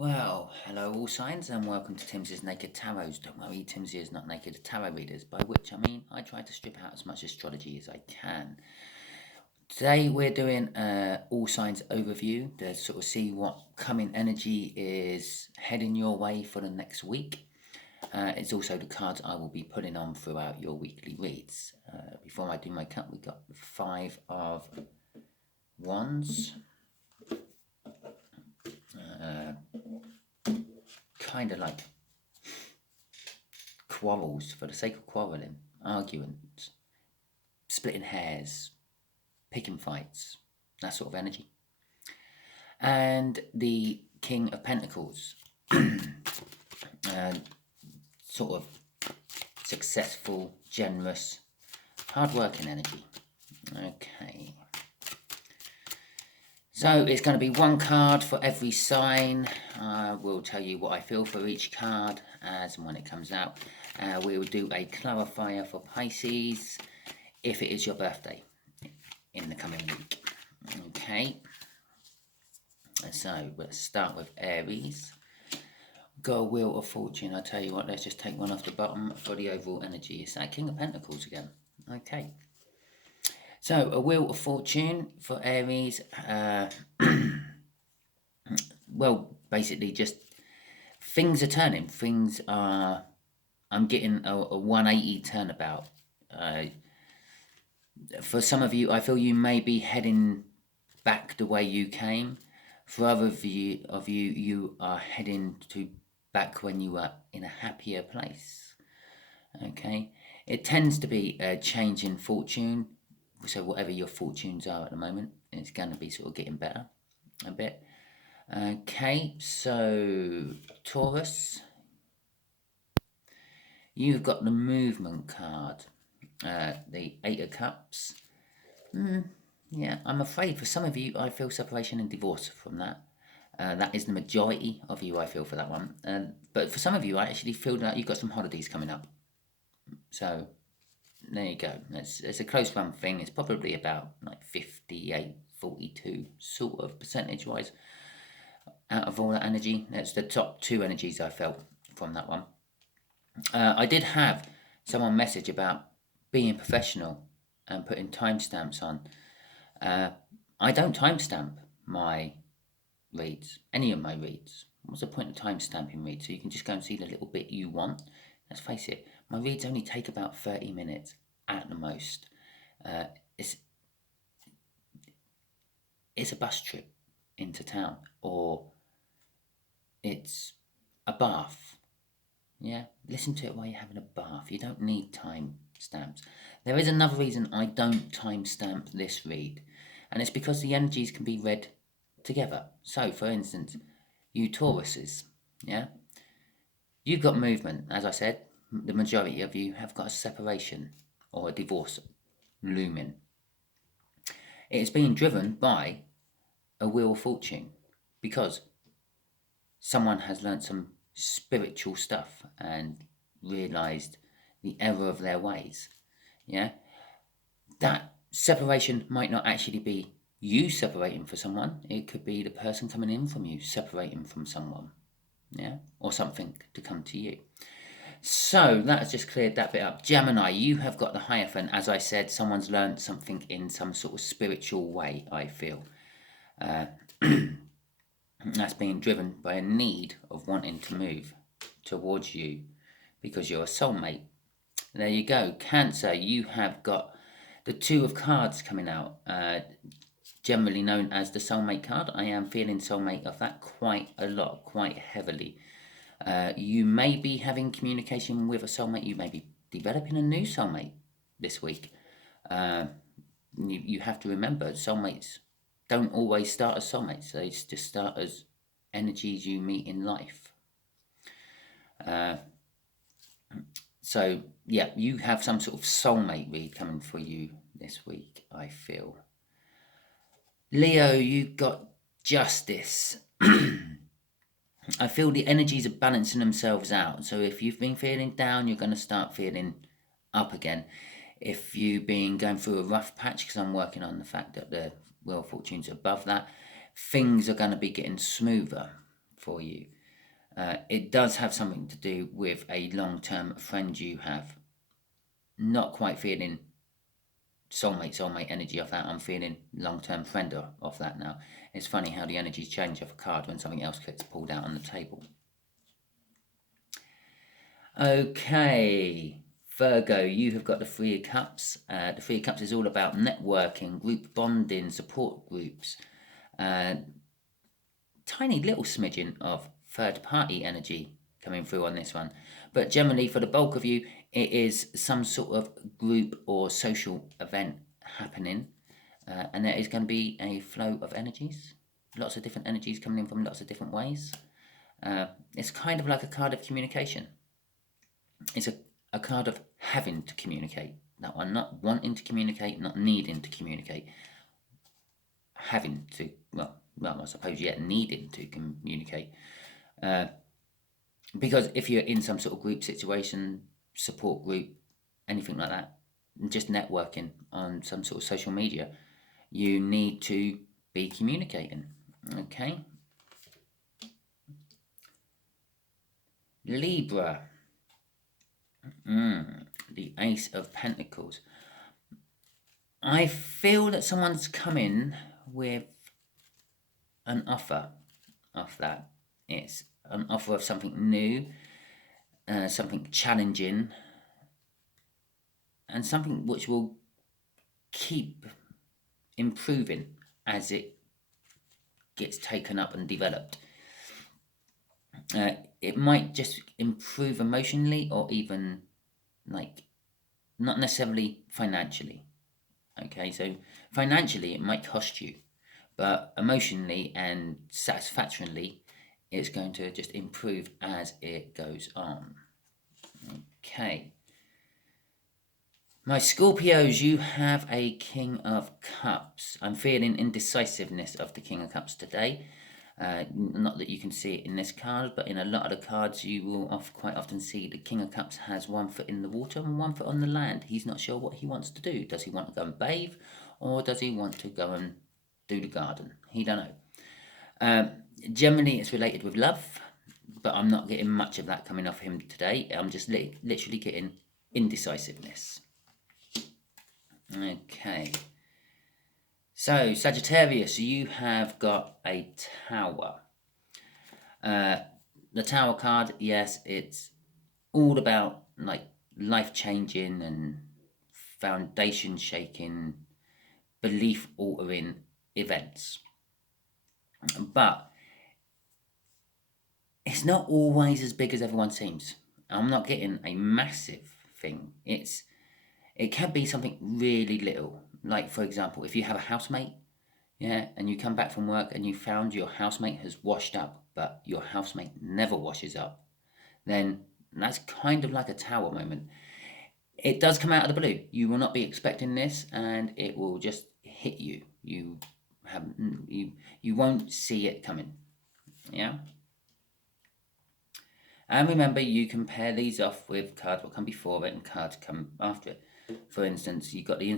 Well, hello all signs and welcome to Timsy's Naked Tarot. Don't worry, Timsy is not naked tarot readers, by which I mean I try to strip out as much astrology as I can. Today we're doing all signs overview to sort of see what coming energy is heading your way for the next week. It's also the cards I will be putting on throughout your weekly reads. Before I do my cut, we got the Five of Wands. Kind of like quarrels for the sake of quarrelling, arguments, splitting hairs, picking fights, that sort of energy. And the King of Pentacles, sort of successful, generous, hard-working energy. Okay. So it's going to be one card for every sign. I will tell you what I feel for each card as and when it comes out. We will do a clarifier for Pisces if it is your birthday in the coming week. Okay. So let's start with Aries. Got a Wheel of Fortune. I tell you what, let's just take one off the bottom for the overall energy. It's that King of Pentacles again. Okay. So, a Wheel of Fortune for Aries, well, basically just things are turning. I'm getting a 180 turnabout. For some of you, I feel you may be heading back the way you came. For others of you, you are heading to back when you were in a happier place. Okay? It tends to be a change in fortune. So whatever your fortunes are at the moment, it's going to be sort of getting better a bit. Okay, so Taurus, you've got the Movement card, the Eight of Cups. Yeah, I'm afraid for some of you, I feel separation and divorce from that. That is the majority of you, I feel, for that one. But for some of you, I actually feel that you've got some holidays coming up. So there you go. It's a close run thing. It's probably about like 58-42 sort of percentage-wise out of all that energy. That's the top two energies I felt from that one. I did have someone message about being professional and putting timestamps on. I don't timestamp my reads, any of my reads. What's the point of timestamping reads? So you can just go and see the little bit you want. Let's face it, my reads only take about 30 minutes at the most. It's a bus trip into town, or it's a bath. Yeah, listen to it while you're having a bath. You don't need time stamps. There is another reason I don't timestamp this read, and it's because the energies can be read together. So, for instance, you Tauruses, yeah, you've got movement. As I said, the majority of you have got a separation or a divorce looming. It's being driven by a Wheel of Fortune because someone has learnt some spiritual stuff and realised the error of their ways. Yeah, that separation might not actually be you separating from someone. It could be the person coming in from you separating from someone. Yeah, or something to come to you. So that has just cleared that bit up. Gemini, you have got the Hierophant. As I said, someone's learned something in some sort of spiritual way, I feel. That's being driven by a need of wanting to move towards you because you're a soulmate. There you go. Cancer, you have got the Two of Cards coming out, generally known as the soulmate card. I am feeling soulmate of that quite a lot, quite heavily. You may be having communication with a soulmate. You may be developing a new soulmate this week. You have to remember, soulmates don't always start as soulmates. They just start as energies you meet in life. So, yeah, you have some sort of soulmate read coming for you this week, I feel. Leo, you've got Justice. I feel the energies are balancing themselves out. So if you've been feeling down, you're going to start feeling up again. If you've been going through a rough patch, because I'm working on the fact that the Wheel of Fortune's above that, things are going to be getting smoother for you. It does have something to do with a long-term friend you have. Not quite feeling soulmate energy of that. I'm feeling long-term friend of that now. It's funny how the energies change of a card when something else gets pulled out on the table. Okay, Virgo, you have got the Three of Cups. The Three of Cups is all about networking, group bonding, support groups. Tiny little smidgen of third-party energy coming through on this one. But generally, for the bulk of you, it is some sort of group or social event happening. And there is going to be a flow of energies. Lots of different energies coming in from lots of different ways. It's kind of like a card of communication. It's a card of having to communicate. That one, not wanting to communicate, not needing to communicate. Having to, well, I suppose, needing to communicate. Because if you're in some sort of group situation, support group, anything like that, just networking on some sort of social media, you need to be communicating. Okay. Libra. The Ace of Pentacles. I feel that someone's coming with an offer of that. It's an offer of something new, something challenging, and something which will keep improving as it gets taken up and developed. It might just improve emotionally, or even not necessarily financially. Okay, so financially it might cost you, but emotionally and satisfactorily it's going to just improve as it goes on. Okay. My Scorpios, you have a King of Cups. I'm feeling indecisiveness of the King of Cups today. Not that you can see it in this card, but in a lot of the cards you will quite often see the King of Cups has one foot in the water and one foot on the land. He's not sure what he wants to do. Does he want to go and bathe, or does he want to go and do the garden? He don't know. Generally it's related with love, but I'm not getting much of that coming off him today. I'm just literally getting indecisiveness. Okay. So, Sagittarius, you have got a Tower. The Tower card, yes, it's all about life-changing and foundation-shaking, belief-altering events. But it's not always as big as everyone seems. I'm not getting a massive thing. It can be something really little. Like, for example, if you have a housemate, and you come back from work and you found your housemate has washed up, but your housemate never washes up, then that's kind of like a Tower moment. It does come out of the blue. You will not be expecting this, and it will just hit you. You won't see it coming. Yeah. And remember, you can pair these off with cards that come before it and cards come after it. For instance, you've got the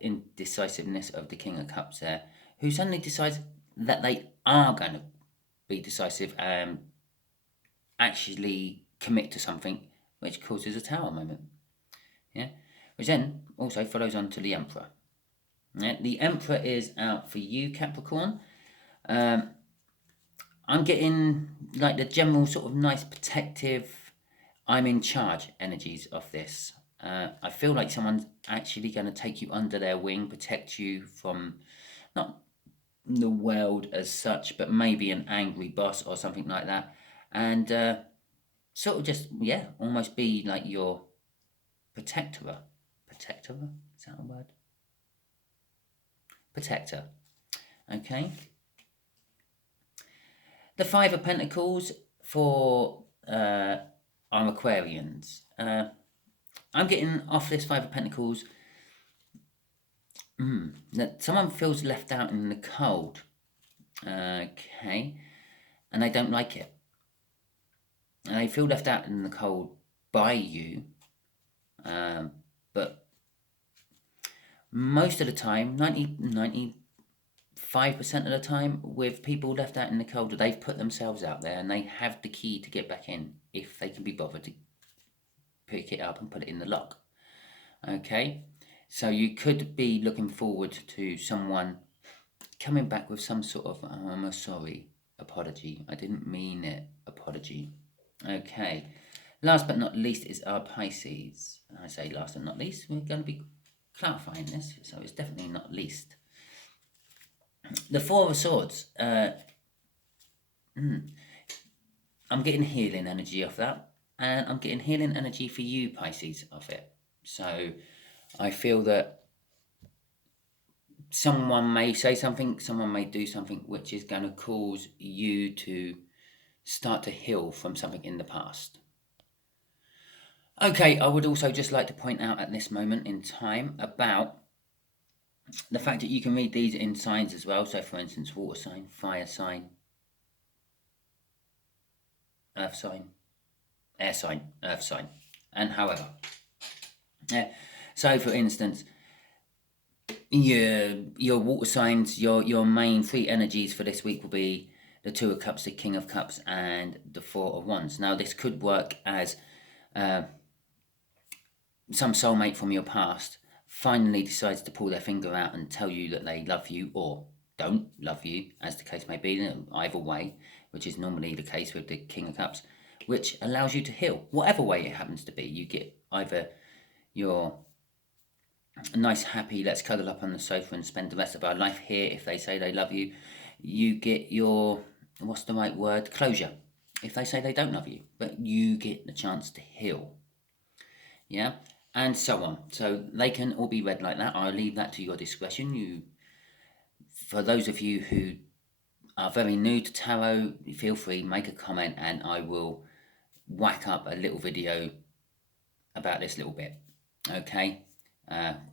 indecisiveness of the King of Cups there, who suddenly decides that they are going to be decisive and actually commit to something, which causes a Tower moment. Yeah, which then also follows on to the Emperor. Yeah? The Emperor is out for you, Capricorn. I'm getting the general sort of nice, protective, I'm in charge energies of this. I feel like someone's actually going to take you under their wing, protect you from not the world as such, but maybe an angry boss or something like that. And sort of just, almost be like your protector. Protector? Is that a word? Protector. Okay. The Five of Pentacles for our Aquarians. I'm getting off this Five of Pentacles that someone feels left out in the cold. Okay. And they don't like it. And they feel left out in the cold by you. But most of the time, 95% 5% of the time with people left out in the cold, they've put themselves out there and they have the key to get back in if they can be bothered to pick it up and put it in the lock. Okay, so you could be looking forward to someone coming back with some sort of I'm sorry apology, I didn't mean it apology. Okay, last but not least is our Pisces. I say last but not least, we're going to be clarifying this, so it's definitely not least. The Four of Swords. I'm getting healing energy off that, and I'm getting healing energy for you, Pisces, off it. So I feel that someone may say something, someone may do something which is going to cause you to start to heal from something in the past. Okay, I would also just like to point out at this moment in time about the fact that you can read these in signs as well. So, for instance, water sign, fire sign, earth sign, air sign, earth sign, and however. So, for instance, your water signs, your main three energies for this week will be the Two of Cups, the King of Cups, and the Four of Wands. Now, this could work as some soulmate from your past finally decides to pull their finger out and tell you that they love you or don't love you, as the case may be, either way, which is normally the case with the King of Cups, which allows you to heal, whatever way it happens to be. You get either your nice, happy, let's cuddle up on the sofa and spend the rest of our life here if they say they love you. You get your, what's the right word, closure, if they say they don't love you, but you get the chance to heal. Yeah, and so on. So they can all be read like that. I'll leave that to your discretion. For those of you who are very new to tarot, feel free, make a comment, and I will whack up a little video about this little bit. Okay,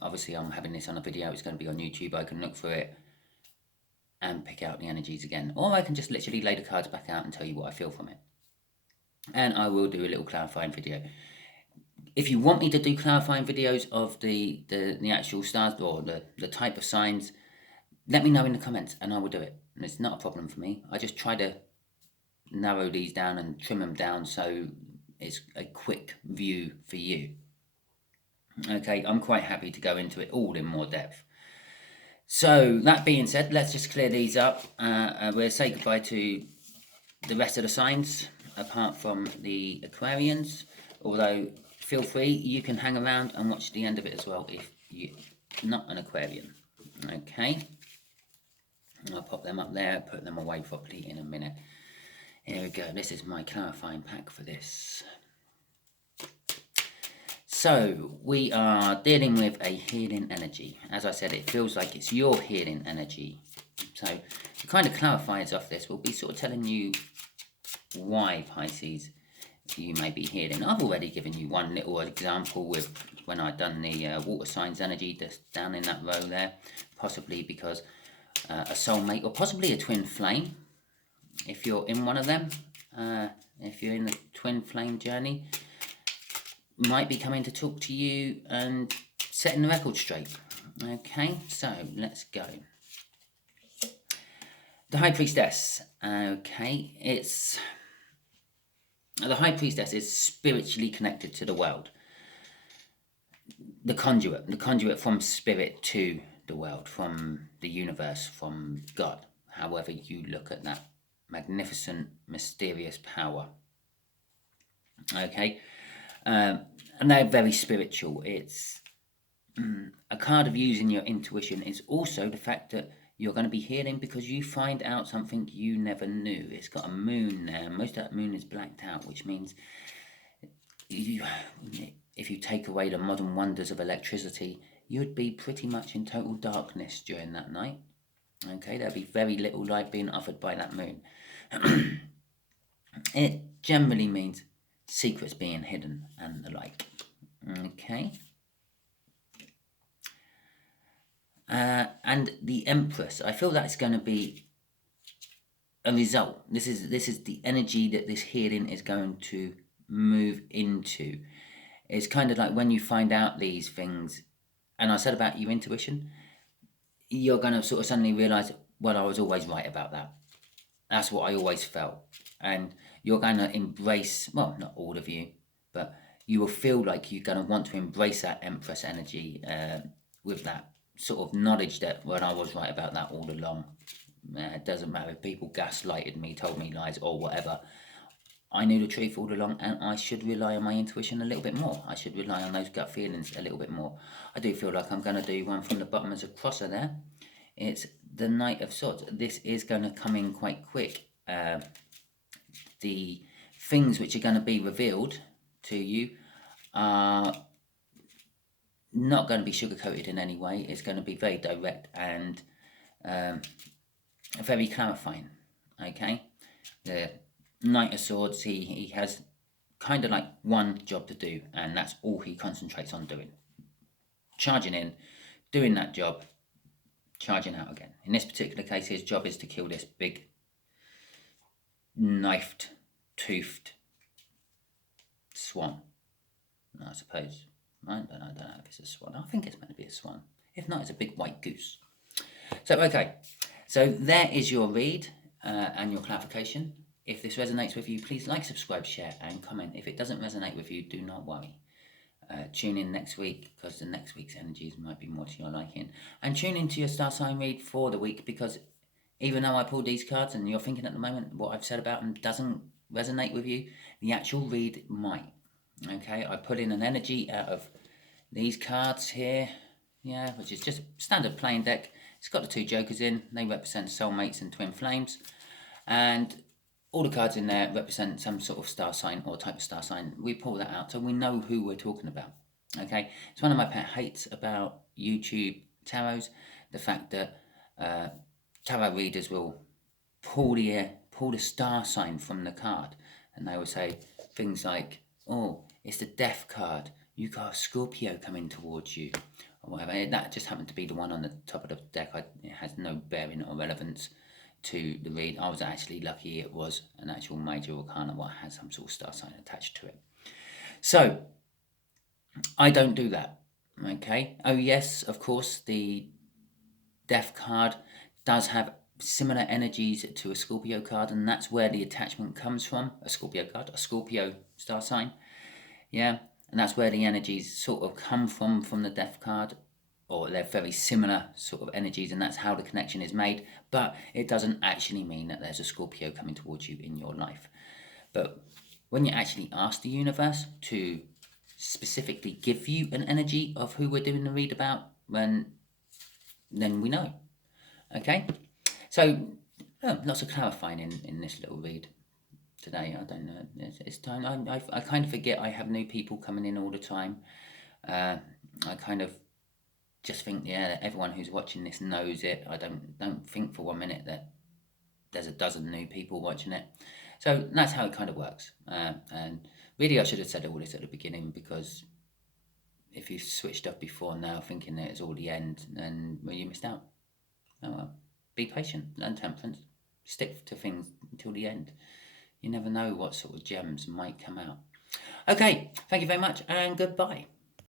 obviously I'm having this on a video. It's going to be on YouTube. I can look through it and pick out the energies again, or I can just literally lay the cards back out and tell you what I feel from it. And I will do a little clarifying video. If you want me to do clarifying videos of the actual stars or the type of signs, let me know in the comments and I will do it. And it's not a problem for me. I just try to narrow these down and trim them down so it's a quick view for you. Okay, I'm quite happy to go into it all in more depth. So that being said, let's just clear these up. We'll say goodbye to the rest of the signs apart from the Aquarians, although feel free, you can hang around and watch the end of it as well if you're not an Aquarian. Okay, I'll pop them up there, put them away properly in a minute. Here we go, this is my clarifying pack for this. So we are dealing with a healing energy. As I said, it feels like it's your healing energy. So the kind of clarifiers of this will be sort of telling you why, Pisces, you may be healing. I've already given you one little example with when I've done the water signs energy just down in that row there, possibly because a soulmate or possibly a twin flame, if you're in one of them, if you're in the twin flame journey, might be coming to talk to you and setting the record straight. Okay, so let's go. The High Priestess. Okay, the High Priestess is spiritually connected to the world. The conduit from spirit to the world, from the universe, from God, however you look at that magnificent, mysterious power. Okay, and they're very spiritual. It's a card of using your intuition is also the fact that you're going to be healing because you find out something you never knew. It's got a moon there. Most of that moon is blacked out, which means if you take away the modern wonders of electricity, you'd be pretty much in total darkness during that night. Okay, there'll be very little light being offered by that moon. It generally means secrets being hidden and the like. Okay. And the Empress, I feel that's going to be a result. This is the energy that this healing is going to move into. It's kind of like when you find out these things, and I said about your intuition, you're going to sort of suddenly realise, well, I was always right about that. That's what I always felt. And you're going to embrace, well, not all of you, but you will feel like you're going to want to embrace that Empress energy with that sort of knowledge that, well, I was right about that all along. It doesn't matter if people gaslighted me, told me lies, or whatever. I knew the truth all along, and I should rely on my intuition a little bit more. I should rely on those gut feelings a little bit more. I do feel like I'm going to do one from the bottom as a crosser there. It's the Knight of Swords. This is going to come in quite quick. The things which are going to be revealed to you are not going to be sugar-coated in any way. It's going to be very direct and very clarifying. Okay? The Knight of Swords, he has kind of like one job to do, and that's all he concentrates on doing. Charging in, doing that job, charging out again. In this particular case, his job is to kill this big, knifed, toothed swan, I suppose. I don't know if it's a swan. I think it's meant to be a swan. If not, it's a big white goose. So, okay. So there is your read and your clarification. If this resonates with you, please like, subscribe, share, and comment. If it doesn't resonate with you, do not worry. Tune in next week, because the next week's energies might be more to your liking. And tune into your star sign read for the week, because even though I pulled these cards and you're thinking at the moment what I've said about them doesn't resonate with you, the actual read might. Okay, I put in an energy out of these cards here, yeah, which is just standard playing deck. It's got the two jokers in. They represent soulmates and twin flames. And all the cards in there represent some sort of star sign or type of star sign. We pull that out so we know who we're talking about. Okay, it's one of my pet hates about YouTube tarots, the fact that tarot readers will pull the star sign from the card, and they will say things like, "Oh, it's the Death card. You got a Scorpio coming towards you," or whatever. That just happened to be the one on the top of the deck. It has no bearing or relevance to the read. I was actually lucky it was an actual major arcana what has some sort of star sign attached to it. So I don't do that. Okay. Oh yes, of course, the Death card does have similar energies to a Scorpio card, and that's where the attachment comes from. A Scorpio card, a Scorpio star sign. Yeah. And that's where the energies sort of come from the Death card, or they're very similar sort of energies, and that's how the connection is made. But it doesn't actually mean that there's a Scorpio coming towards you in your life. But when you actually ask the universe to specifically give you an energy of who we're doing the read about, then we know. Okay? So, lots of clarifying in this little read today. I don't know. It's time. I kind of forget I have new people coming in all the time. I kind of just think, yeah, everyone who's watching this knows it. I don't think for 1 minute that there's a dozen new people watching it. So that's how it kind of works. And really, I should have said all this at the beginning, because if you switched off before now thinking that it's all the end, then, well, you missed out. Oh well. Be patient, learn temperance, stick to things until the end. You never know what sort of gems might come out. Okay, thank you very much, and goodbye.